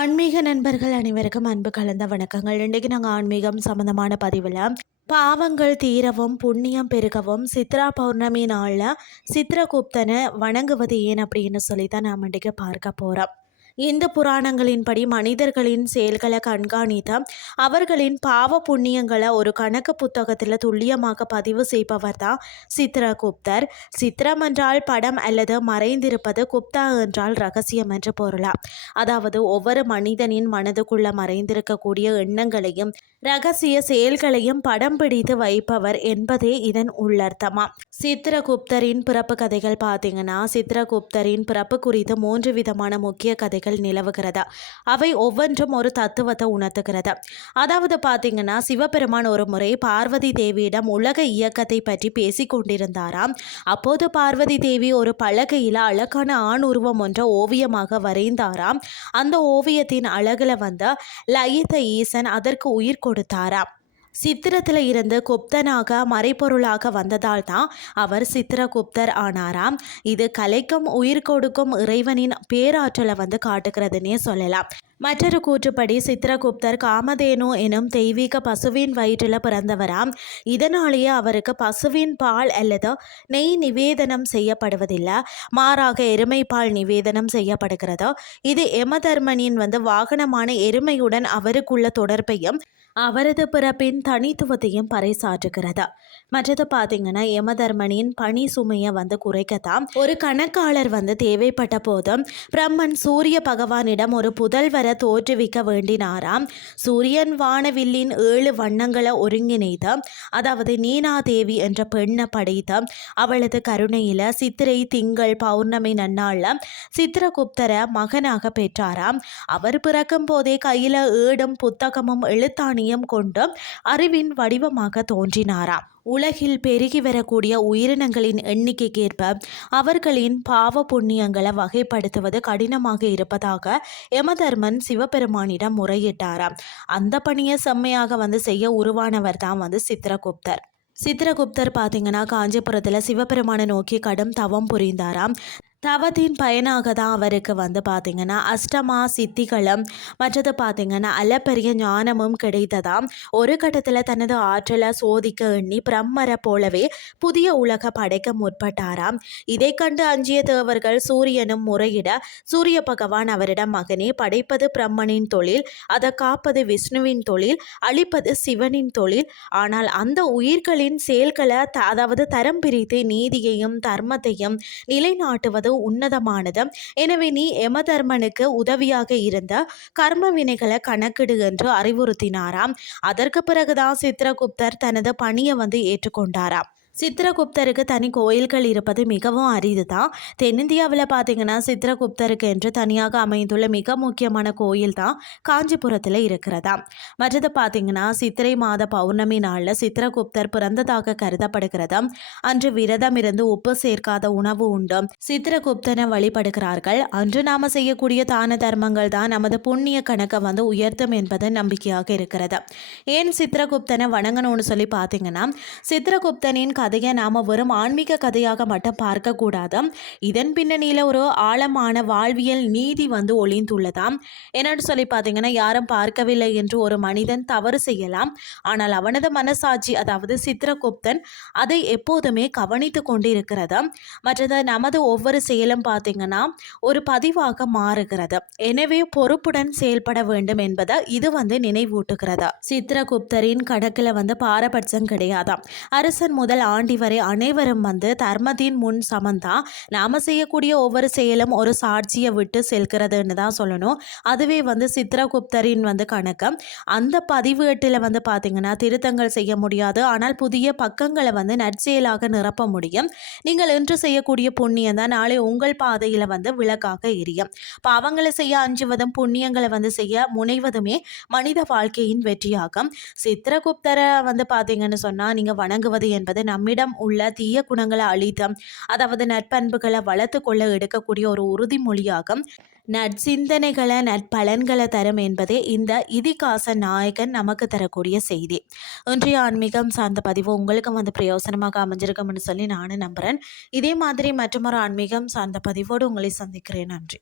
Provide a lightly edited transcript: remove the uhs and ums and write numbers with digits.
ஆன்மீக நண்பர்கள் அனைவருக்கும் அன்பு கலந்த வணக்கங்கள். இன்றைக்கு நாங்கள் ஆன்மீகம் சம்மந்தமான பதிவில் பாவங்கள் தீரவும் புண்ணியம் பெருகவும் சித்ரா பௌர்ணமி நாளில் சித்திரகுப்தனை வணங்குவது ஏன் அப்படின்னு சொல்லி தான் நாம் இன்றைக்கு பார்க்க போகிறோம். இந்து புராணங்களின்படி மனிதர்களின் செயல்களை கண்காணித்து அவர்களின் பாவ புண்ணியங்களை ஒரு கணக்கு புத்தகத்தில் துல்லியமாக பதிவு செய்பவர் தான் சித்திரகுப்தர். சித்திரம் என்றால் படம் அல்லது மறைந்திருப்பது, குப்தா என்றால் ரகசியம் என்று பொருளாம். அதாவது ஒவ்வொரு மனிதனின் மனதுக்குள்ள மறைந்திருக்கக்கூடிய எண்ணங்களையும் ரகசிய செயல்களையும் படம் பிடித்து வைப்பவர் என்பதே இதன் உள்ளர்த்தமா. சித்திரகுப்தரின் பிறப்பு கதைகள் பார்த்தீங்கன்னா, சித்திரகுப்தரின் பிறப்பு குறித்து 3 விதமான முக்கிய கதைகள் நிலவுகிறது. அவை ஒவ்வொன்றும் ஒரு தத்துவத்தை உணர்த்துகிறது. அதாவது பார்த்தீங்கன்னா, சிவபெருமான் ஒரு முறை பார்வதி தேவியிடம் உலக இயக்கத்தை பற்றி பேசி கொண்டிருந்தாராம். அப்போது பார்வதி தேவி ஒரு பலகையில் அழகான ஆண் உருவம் ஒன்ற ஓவியமாக வரைந்தாராம். அந்த ஓவியத்தின் அழகுல வந்த லயித்த ஈசன் அதற்கு உயிர் கொடுத்தாராம். சித்திரத்தில் இருந்து குப்தனாக மறைப்பொருளாக வந்ததால் தான் அவர் சித்திரகுப்தர் ஆனாராம். இது கலைக்கும் உயிர் கொடுக்கும் இறைவனின் பேராற்றலை காட்டுகிறதுனே சொல்லலாம். மற்றொரு கூற்றுப்படி சித்திரகுப்தர் காமதேனு எனும் தெய்வீக பசுவின் வயிற்றில் பிறந்தவராம். இதனாலேயே அவருக்கு பசுவின் பால் அல்லது நெய் நிவேதனம் செய்யப்படுவதில்லை, மாறாக எருமை பால் நிவேதனம் செய்யப்படுகிறது. இது யமதர்மனின் வாகனமான எருமையுடன் அவருக்குள்ள தொடர்பையும் அவரது பிறப்பின் தனித்துவத்தையும் பறைசாற்றுகிறது. மற்றது பார்த்தீங்கன்னா, யமதர்மனின் பணி சுமையை குறைக்கத்தான் ஒரு கணக்காளர் தேவைப்பட்ட போதும் பிரம்மன் சூரிய பகவானிடம் ஒரு புதல்வரை தோற்றுவிக்க வேண்டினாராம். சூரியன் வானவில்லின் 7 வண்ணங்களை ஒருங்கிணைத்து, அதாவது நீனாதேவி என்ற பெண்ணை படைத்து அவளது கருணையில் சித்திரை திங்கள் பௌர்ணமி நன்னாளில் சித்திரகுப்தரை மகனாக பெற்றாராம். அவர் பிறக்கும் போதே கையில் ஏடும் புத்தகமும் எழுத்தாணியும் கொண்டு அறிவின் வடிவமாக தோன்றினாராம். உலகில் பெருகி வரக்கூடிய உயிரினங்களின் எண்ணிக்கைக்கேற்ப அவர்களின் பாவ புண்ணியங்களை வகைப்படுத்துவது கடினமாக இருப்பதாக யமதர்மன் சிவபெருமானிடம் முறையிட்டாராம். அந்த பணியை செம்மையாக செய்ய உருவானவர் தான் சித்திரகுப்தர். சித்திரகுப்தர் பார்த்தீங்கன்னா, காஞ்சிபுரத்தில் சிவபெருமானை நோக்கி கடும் தவம் புரிந்தாராம். தவத்தின் பயனாக தான் அவருக்கு பார்த்தீங்கன்னா அஷ்டமா சித்திகளும் மற்றது பார்த்தீங்கன்னா அளப்பெரிய ஞானமும் கிடைத்ததாம். ஒரு கட்டத்தில் தனது ஆற்றலை சோதிக்க எண்ணி பிரம்மரை போலவே புதிய உலக படைக்க முற்பட்டாராம். இதை கண்டு அஞ்சிய தேவர்கள் சூரியனும் முறையிட சூரிய பகவான் அவரிடம், மகனே, படைப்பது பிரம்மனின் தொழில், அதை காப்பது விஷ்ணுவின் தொழில், அழிப்பது சிவனின் தொழில். ஆனால் அந்த உயிர்களின் செயல்களை அதாவது தரம் பிரித்து நீதியையும் தர்மத்தையும் நிலைநாட்டுவது உன்னதமானது. எனவே நீ யமதர்மனுக்கு உதவியாக இருந்த கர்ம வினைகளை கணக்கிடு என்று அறிவுறுத்தினாராம். அதற்கு பிறகுதான் சித்திரகுப்தர் தனது பணியை ஏற்றுக்கொண்டாராம். சித்திரகுப்தருக்கு தனி கோயில்கள் இருப்பது மிகவும் அரிது தான். தென்னிந்தியாவில் பார்த்தீங்கன்னா, சித்திரகுப்தருக்கு என்று தனியாக அமைந்துள்ள மிக முக்கியமான கோயில் தான் காஞ்சிபுரத்தில் இருக்கிறதா. மற்றது பார்த்தீங்கன்னா, சித்திரை மாத பௌர்ணமி நாளில் சித்திரகுப்தர் பிறந்ததாக கருதப்படுகிறது. அன்று விரதம் இருந்து உப்பு சேர்க்காத உணவு உண்டு சித்திரகுப்தனை வழிபடுகிறார்கள். அன்று நாம் செய்யக்கூடிய தான தர்மங்கள் தான் நமது புண்ணிய கணக்கை உயர்த்தும் என்பது நம்பிக்கையாக இருக்கிறது. ஏன் சித்திரகுப்தனை வணங்கணும்னு சொல்லி பார்த்தீங்கன்னா, சித்திரகுப்தனின் கதையை நாம் வெறும் ஆன்மீக கதையாக மட்டும் பார்க்கக்கூடாது. இதன் பின்னணியில் ஒரு ஆழமான வாழ்வியல் நீதி ஒளிந்துள்ளதாம். என்னன்னு சொல்லி பார்த்தீங்கன்னா, யாரும் பார்க்கவில்லை என்று ஒரு மனிதன் தவறு செய்யலாம். ஆனால் அவனது மனசாட்சி, அதாவது சித்திரகுப்தன், அதை எப்போதுமே கவனித்து கொண்டிருக்கிறது. மற்றது நமது ஒவ்வொரு செயலும் பார்த்தீங்கன்னா ஒரு பதிவாக மாறுகிறது. எனவே பொறுப்புடன் செயல்பட வேண்டும் என்பதை இது நினைவூட்டுகிறது. சித்திரகுப்தரின் கணக்கில் பாரபட்சம் கிடையாதாம். அரசன் முதல் ஆண்டி வரை அனைவரும் தர்மத்தின் முன் சமந்தான். நாம செய்யக்கூடிய ஒவ்வொரு செயலும் ஒரு சாட்சியை விட்டு செல்கிறதுன்னு தான் சொல்லணும். அதுவே சித்திரகுப்தரின் கணக்கு. அந்த பதிவேட்டில் பார்த்தீங்கன்னா திருத்தங்கள் செய்ய முடியாது. ஆனால் புதிய பக்கங்களை நற்செயலாக நிரப்ப முடியும். நீங்கள் இன்று செய்யக்கூடிய புண்ணியம் தான் நாளை உங்கள் பாதையில் விளக்காக எரியும். பாவங்களை செய்ய அஞ்சுவதும் புண்ணியங்களை செய்ய முனைவதுமே மனித வாழ்க்கையின் வெற்றியாகும். சித்திரகுப்தரை பார்த்தீங்கன்னு சொன்னால் நீங்கள் வணங்குவது என்பது நம்மிடம் உள்ள தீய குணங்களை அழித்தம், அதாவது நற்பண்புகளை வளர்த்து கொள்ள எடுக்கக்கூடிய ஒரு உறுதிமொழியாகும். நற்சிந்தனைகளை நற்பலன்களை தரும் என்பதே இந்த இதிகாச நாயகன் நமக்கு தரக்கூடிய செய்தி. இன்றைய ஆன்மீகம் சார்ந்த பதிவு உங்களுக்கு பிரயோசனமாக அமைஞ்சிருக்கும்னு சொல்லி நானும் நம்புகிறேன். இதே மாதிரி மற்றொரு ஆன்மீகம் சார்ந்த பதிவோடு உங்களை சந்திக்கிறேன். நன்றி.